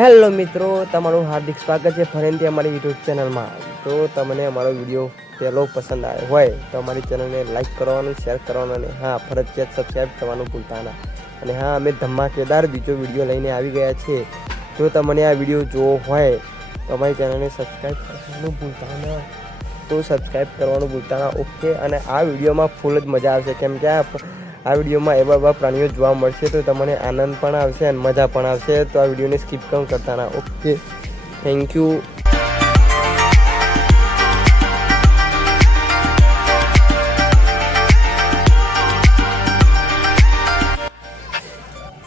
Hello મિત્રો, તમારું હાર્દિક સ્વાગત છે ફરીથી અમારી યુટ્યુબ ચેનલમાં. તો તમને અમારો વિડીયો પહેલો પસંદ આવ્યો હોય તો અમારી ચેનલને લાઈક કરવાનું, શેર કરવાનું અને હા ફરજિયાત સબસ્ક્રાઈબ કરવાનું ભૂલતા ના. અને હા, અમે ધમાકેદાર બીજો વિડીયો લઈને આવી ગયા છીએ. જો તમને આ વિડીયો જોવો હોય તો અમારી ચેનલને સબસ્ક્રાઈબ કરવાનું ભૂલતા ના. તો સબસ્ક્રાઈબ કરવાનું ભૂલતા ના. ઓકે, અને આ વિડીયોમાં ફૂલ જ મજા આવશે, કેમ કે આ વિડીયોમાં એવા પ્રાણીઓ જોવા મળશે તો તમને આનંદ પણ આવશે અને મજા પણ આવશે. તો આ વિડીયોને સ્કીપ પણ કરતા ના. Okay, thank you.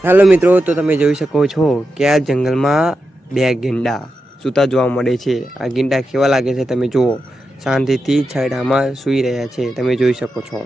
હેલો મિત્રો, તો તમે જોઈ શકો છો કે આ જંગલમાં બે ગેંડા સૂતા જોવા મળે છે. આ ગેંડા કેવા લાગે છે તમે જુઓ, શાંતિથી છાંયડામાં સૂઈ રહ્યા છે, તમે જોઈ શકો છો.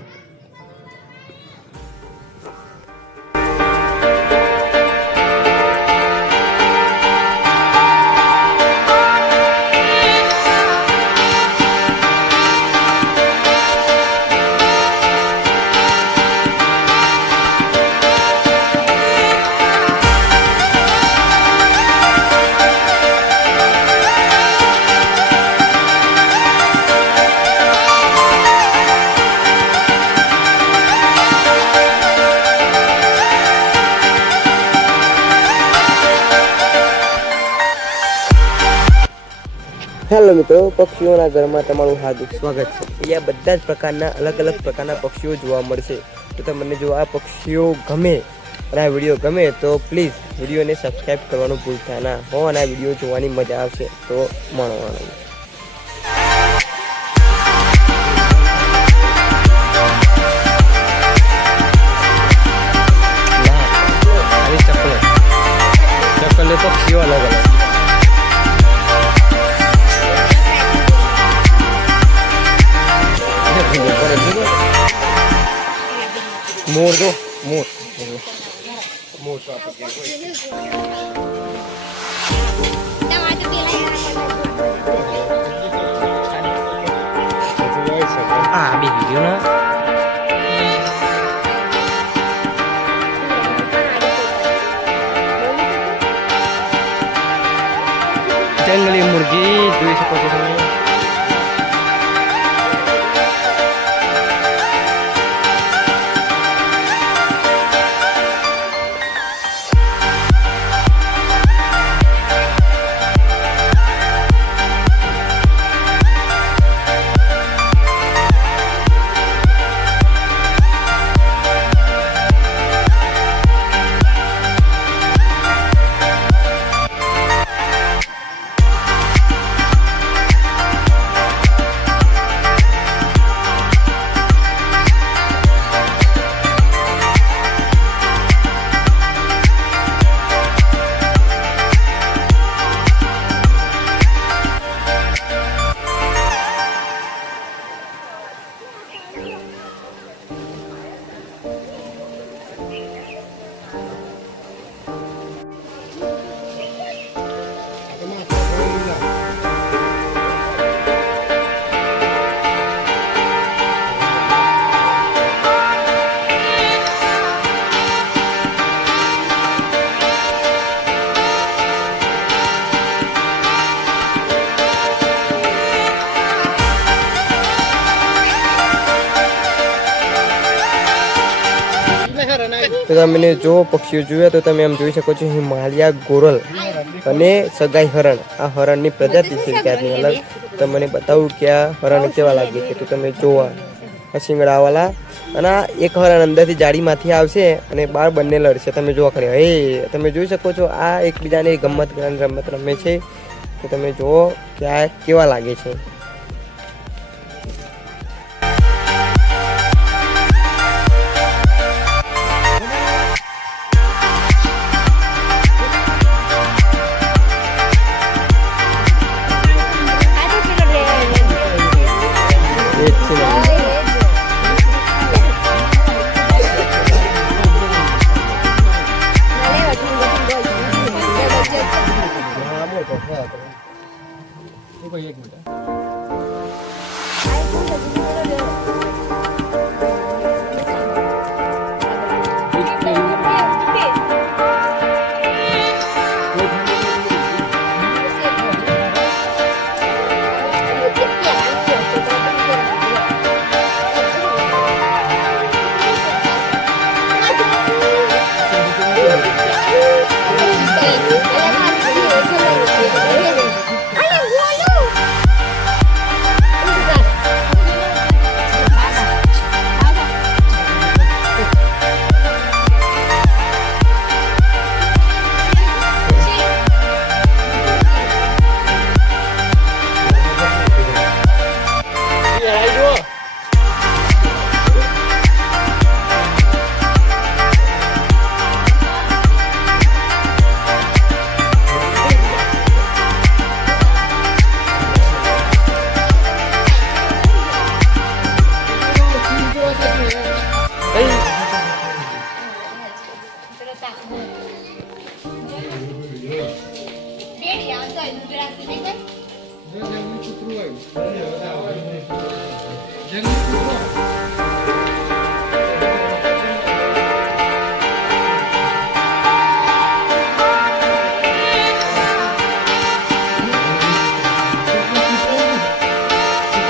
હેલો મિત્રો, પક્ષીઓના ઘરમાં તમારું હાર્દિક સ્વાગત છે. અહીંયા બધા જ પ્રકારના અલગ અલગ પ્રકારના પક્ષીઓ જોવા મળશે. તો તમને જો આ પક્ષીઓ ગમે અને આ વિડીયો ગમે તો પ્લીઝ વિડીયોને સબસ્ક્રાઈબ કરવાનું ભૂલતા ના હો, અને આ વિડીયો જોવાની મજા આવશે તો માણવાનું. ચકલે પક્ષીઓ અલગ અલગ મોર જો મોર મોર આ બી વિડિયો ના જંગલી મુર્ગી જોઈ શકો છો તમે. તો તમે જો પક્ષીઓ જોયા તો તમે આમ જોઈ શકો છો હિમાલયા ગોરલ અને સગાઈ હરણ. આ હરણની પ્રજાતિ છે ત્યાંની અલગ. તમને બતાવું કે આ હરણ કેવા લાગે છે. તો તમે જોવા આ શિંગડાવાળા, અને આ એક હરણ અંદરથી જાળીમાંથી આવશે અને બહાર બંને લડશે. તમે જોવા ખરી હે, તમે જોઈ શકો છો આ એકબીજાને રમત રમે છે. તો તમે જુઓ કે આ કેવા લાગે છે. એક મિનિટ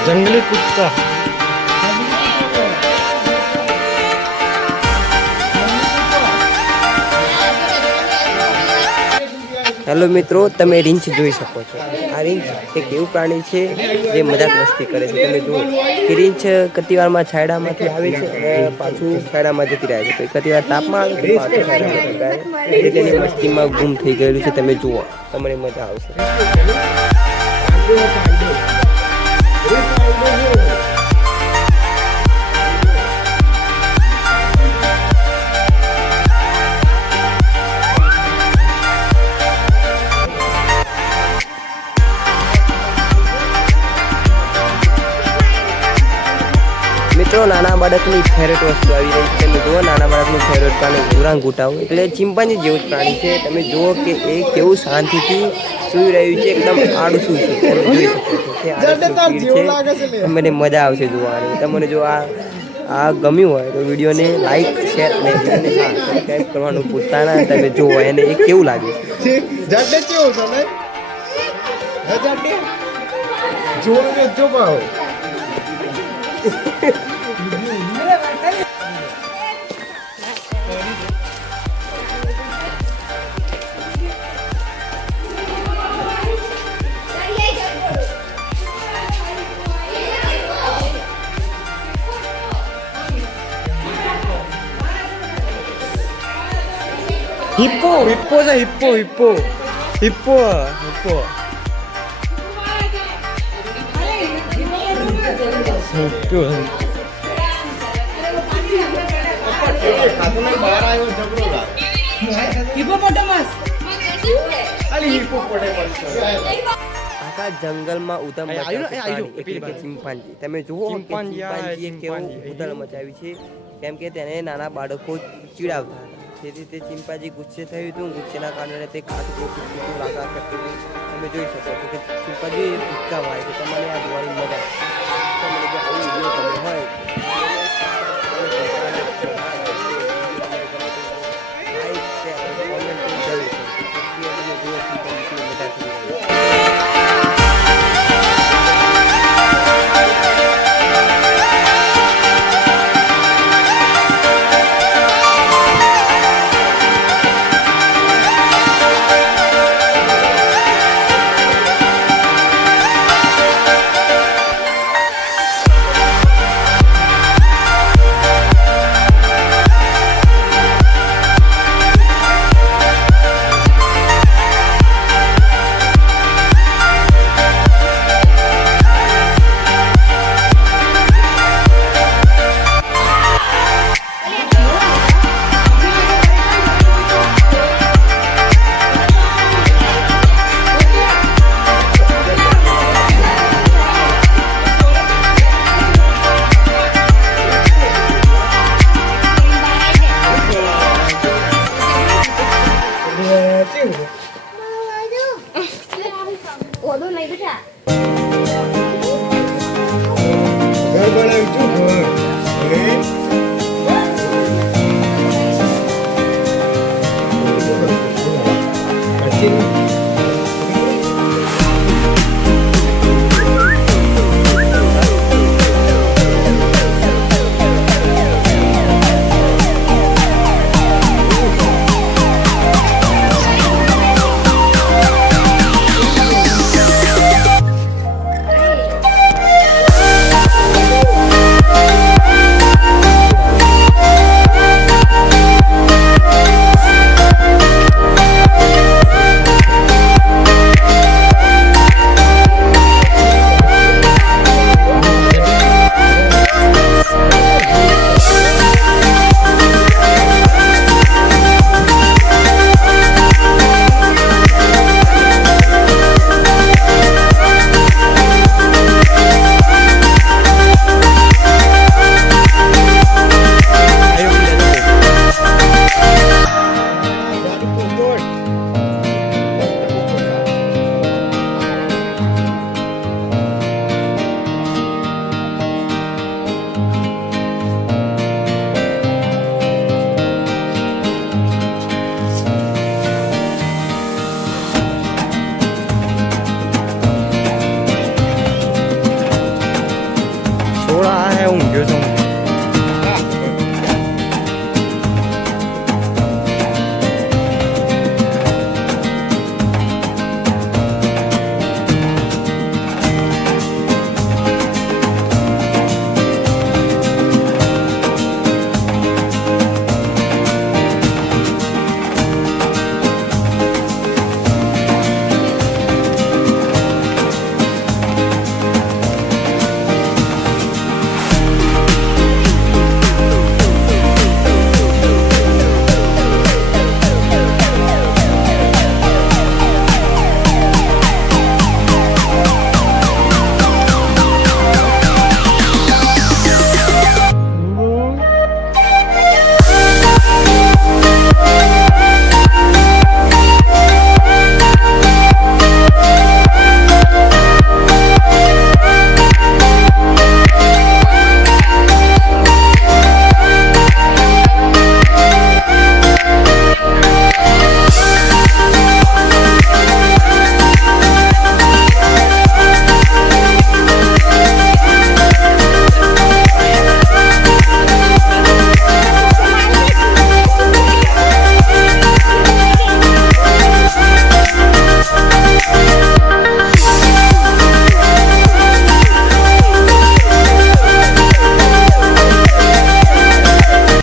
जंगली कुत्ता હેલો મિત્રો, તમે રીંછ જોઈ શકો છો. આ રીંછ એક એવું પ્રાણી છે જે મજાક મસ્તી કરે છે. તમે જુઓ કે રીંછ કતિવારમાં છાયડામાંથી આવે છે અને પાછું છાયડામાં જતી રહે છે. તો કતિવાર તાપમાં આવે છે, પાછું છાયડામાં જતી રહે છે. તેની મસ્તીમાં ગુમ થઈ ગયેલું છે. તમે જુઓ, તમને મજા આવશે. મિત્રો, નાના બાળકની ફેવરેટ વસ્તુ આવી રહી છે. તમે જુઓ, નાના બાળકનું ફેવરેટ પ્રાણી ઓરાંગુટાન એટલે ચિમ્પાન્જી જેવું જ પ્રાણી છે. તમે જુઓ કે એ કેવું શાંતિથી સૂઈ રહ્યું છે, એકદમ આળસું છે. તમે જોઈ શકો છો કે આળસું છે. તમને મજા આવશે જોવાની. તમને જો આ ગમ્યું હોય તો વિડીયોને લાઈક, શેર અને સબસ્ક્રાઈબ કરવાનું ભૂલતા ના. તમે જુઓ એને એ કેવું લાગે છે. हिप्पो हिप्पो છે हिप्पो हिप्पो हिप्पो हिप्पो આખા જંગલમાં ઉધમ એટલે કે ચિમ્પાન્જી. તમે જુઓ ચિમ્પાન્જીએ કેવું ઉધલ મચાવી છે, કેમ કે તેને નાના બાળકો ચીડાવતા હતા. તેથી તે ચિમ્પાન્જી ગુસ્સે થયું હતું. ગુસ્સેના કારણે તે કાચું લાગા કરતું હતું. તમે જોઈ શકો છો કે ચિમ્પાન્જી ભૂક્કા મારે છે. તમારે આ જોવાની મજા. તમને જો આવું વિડીયો ગમ્યો હોય